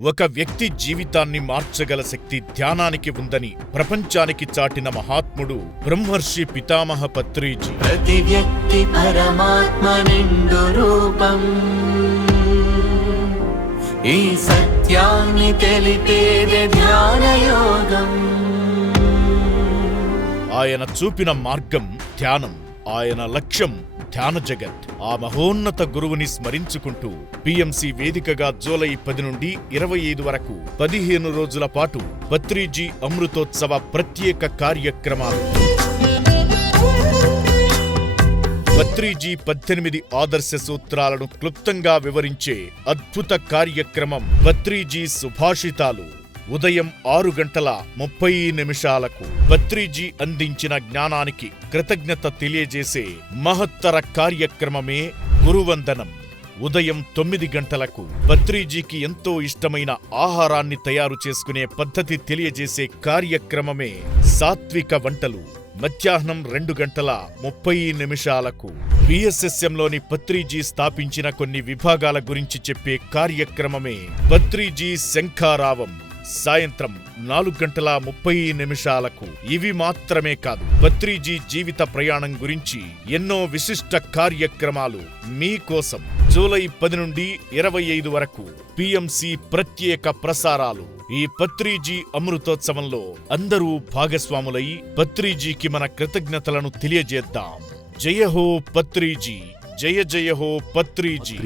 ఒక వ్యక్తి జీవితాన్ని మార్చగల శక్తి ధ్యానానికి ఉందని ప్రపంచానికి చాటిన మహాత్ముడు బ్రహ్మర్షి పితామహ పత్రిజీ. ప్రతి వ్యక్తి పరమాత్మ నిండు రూపం. ఈ సత్యాన్ని తెలిపేది ధ్యాన యోగం ఆయన చూపిన మార్గం ధ్యానం ఆయన లక్ష్యం ధ్యాన జగత్ ఆ మహోన్నత గురువుని స్మరించుకుంటూ పిఎంసి వేదికగా జూలై పది నుండి ఇరవై ఐదు వరకు పదిహేను రోజుల పాటు పత్రిజీ అమృతోత్సవ ప్రత్యేక కార్యక్రమాలు. పత్రిజీ పద్దెనిమిది ఆదర్శ సూత్రాలను క్లుప్తంగా వివరించే అద్భుత కార్యక్రమం పత్రిజీ సుభాషితాలు. ఉదయం ఆరు గంటల ముప్పై నిమిషాలకు బత్రీజీ అందించిన జ్ఞానానికి కృతజ్ఞత తెలియజేసే మహత్తర కార్యక్రమమే గురువందనం. ఉదయం తొమ్మిది గంటలకు బత్రీజీకి ఎంతో ఇష్టమైన ఆహారాన్ని తయారు చేసుకునే పద్ధతి తెలియజేసే కార్యక్రమమే సాత్విక వంటలు. మధ్యాహ్నం రెండు గంటల ముప్పై నిమిషాలకు బిఎస్ఎస్ఎంలోని పత్రిజీ స్థాపించిన కొన్ని విభాగాల గురించి చెప్పే కార్యక్రమమే పత్రిజీ శంఖారావం. సాయంత్రం నాలుగు గంటల ముప్పై నిమిషాలకు. ఇవి మాత్రమే కాదు పత్రిజీ జీవిత ప్రయాణం గురించి ఎన్నో విశిష్ట కార్యక్రమాలు మీకోసం జూలై పది నుండి ఇరవై ఐదు వరకు పిఎంసి ప్రత్యేక ప్రసారాలు. ఈ పత్రిజీ అమృతోత్సవంలో అందరూ భాగస్వాములై పత్రిజీకి మన కృతజ్ఞతలను తెలియజేద్దాం. జయ హో పత్రిజీ జయ జయ హో పత్రిజీ